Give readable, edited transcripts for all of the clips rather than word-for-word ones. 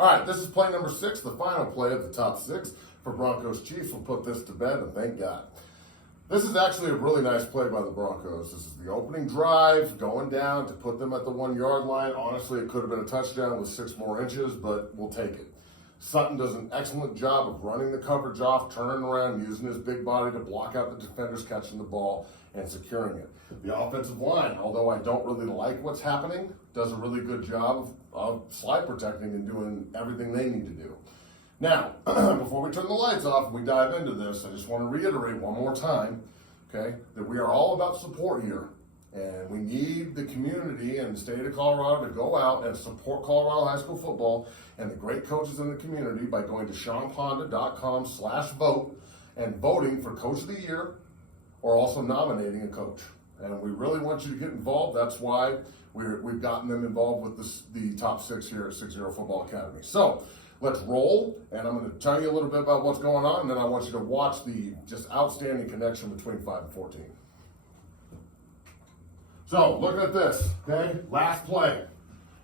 All right, this is play number 6, the final play of the top 6 for Broncos Chiefs. We'll put this to bed, and thank God. This is actually a really nice play by the Broncos. This is the opening drive, going down to put them at the 1-yard line. Honestly, it could have been a touchdown with 6 more inches, but we'll take it. Sutton does an excellent job of running the coverage off, turning around, using his big body to block out the defenders catching the ball and securing it. The offensive line, although I don't really like what's happening, does a really good job of slide protecting and doing everything they need to do. Now, before we turn the lights off and we dive into this, I just want to reiterate one more time, okay, that we are all about support here. And we need the community and the state of Colorado to go out and support Colorado high school football and the great coaches in the community by going to SeanHonda.com/vote and voting for Coach of the Year or also nominating a coach. And we really want you to get involved. That's why we've gotten them involved with the top 6 here at 6-0 Football Academy. So let's roll, and I'm going to tell you a little bit about what's going on, and then I want you to watch the just outstanding connection between 5 and 14. So, look at this, okay? Last play.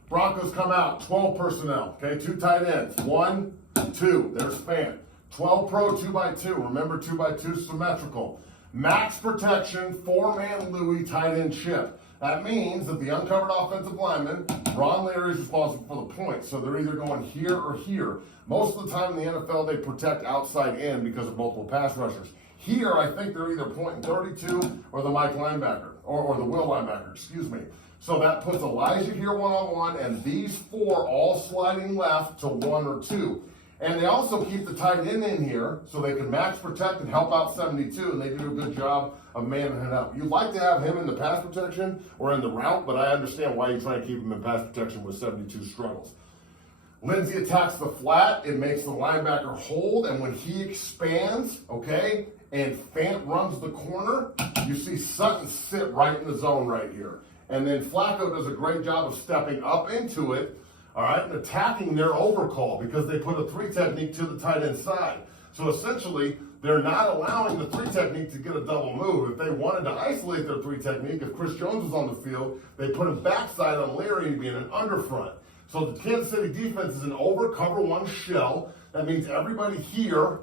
Broncos come out, 12 personnel, okay? 2 tight ends, 1, 2, there's Fant. 12 pro, 2x2, remember 2x2 symmetrical. Max protection, 4-man Louis, tight end chip. That means that the uncovered offensive lineman, Ron Leary, is responsible for the points. So they're either going here or here. Most of the time in the NFL, they protect outside in because of multiple pass rushers. Here, I think they're either pointing 32 or the Mike linebacker, or the Will linebacker, excuse me. So that puts Elijah here one-on-one, and these 4 all sliding left to 1 or 2. And they also keep the tight end in here so they can max protect and help out 72, and they do a good job of manning it up. You'd like to have him in the pass protection or in the route, but I understand why you try to keep him in pass protection with 72 struggles. Lindsey attacks the flat. It makes the linebacker hold, and when he expands, okay, and Fant runs the corner, you see Sutton sit right in the zone right here. And then Flacco does a great job of stepping up into it, all right, and attacking their overcall because they put a 3 technique to the tight end side. So essentially, they're not allowing the 3 technique to get a double move. If they wanted to isolate their 3 technique, if Chris Jones was on the field, they put a backside on Leary and be in an underfront. So the Kansas City defense is an over cover 1 shell. That means everybody here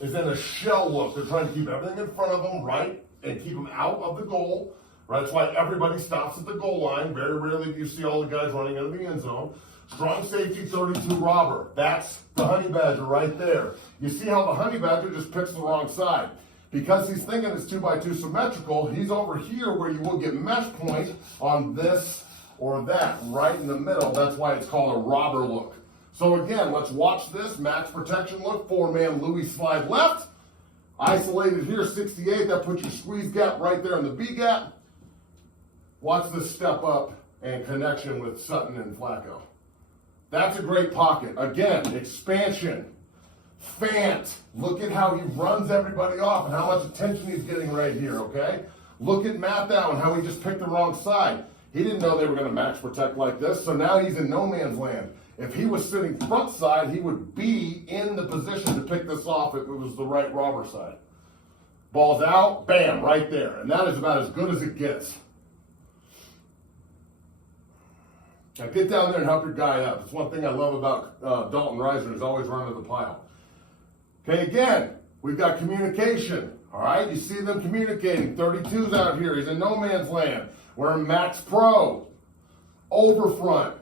is in a shell look. They're trying to keep everything in front of them, right, and keep them out of the goal. Right? That's why everybody stops at the goal line. Very rarely do you see all the guys running into the end zone. Strong safety, 32 robber. That's the honey badger right there. You see how the honey badger just picks the wrong side. Because he's thinking it's 2x2 symmetrical, he's over here where you will get mesh point on this or that, right in the middle. That's why it's called a robber look. So again, let's watch this. Max protection look, 4-man Louis slide left. Isolated here, 68. That puts your squeeze gap right there in the B gap. Watch this step up and connection with Sutton and Flacco. That's a great pocket. Again, expansion. Fant. Look at how he runs everybody off and how much attention he's getting right here, okay? Look at Matt Down, how he just picked the wrong side. He didn't know they were going to max protect like this, so now he's in no man's land. If he was sitting front side, he would be in the position to pick this off if it was the right robber side. Ball's out, bam, right there. And that is about as good as it gets. Now get down there and help your guy out. That's one thing I love about Dalton Reiser is always running the pile. Okay, again, we've got communication. All right, you see them communicating. 32's out here. He's in no man's land. We're in Max Pro. Over front.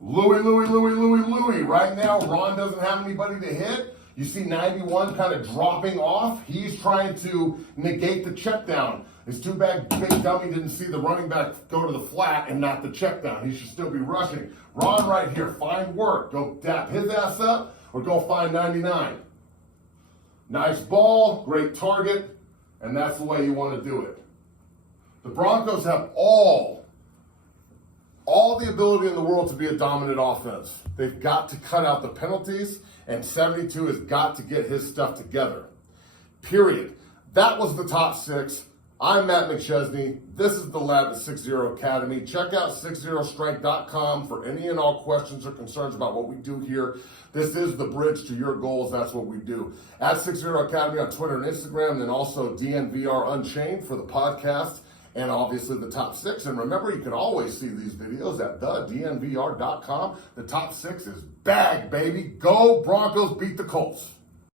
Louis. Right now, Ron doesn't have anybody to hit. You see 91 kind of dropping off. He's trying to negate the check down. It's too bad Big Dummy didn't see the running back go to the flat and not the check down. He should still be rushing. Ron right here, find work. Go dap his ass up or go find 99. Nice ball, great target, and that's the way you want to do it. The Broncos have all the ability in the world to be a dominant offense. They've got to cut out the penalties, and 72 has got to get his stuff together. Period. That was the top 6. I'm Matt McChesney. This is the Lab at 6-0 Academy. Check out 60strength.com for any and all questions or concerns about what we do here. This is the bridge to your goals. That's what we do. At 6-0 Academy on Twitter and Instagram, and then also DNVR Unchained for the podcast and obviously the top 6. And remember, you can always see these videos at thednvr.com. The top 6 is bag, baby. Go Broncos, beat the Colts.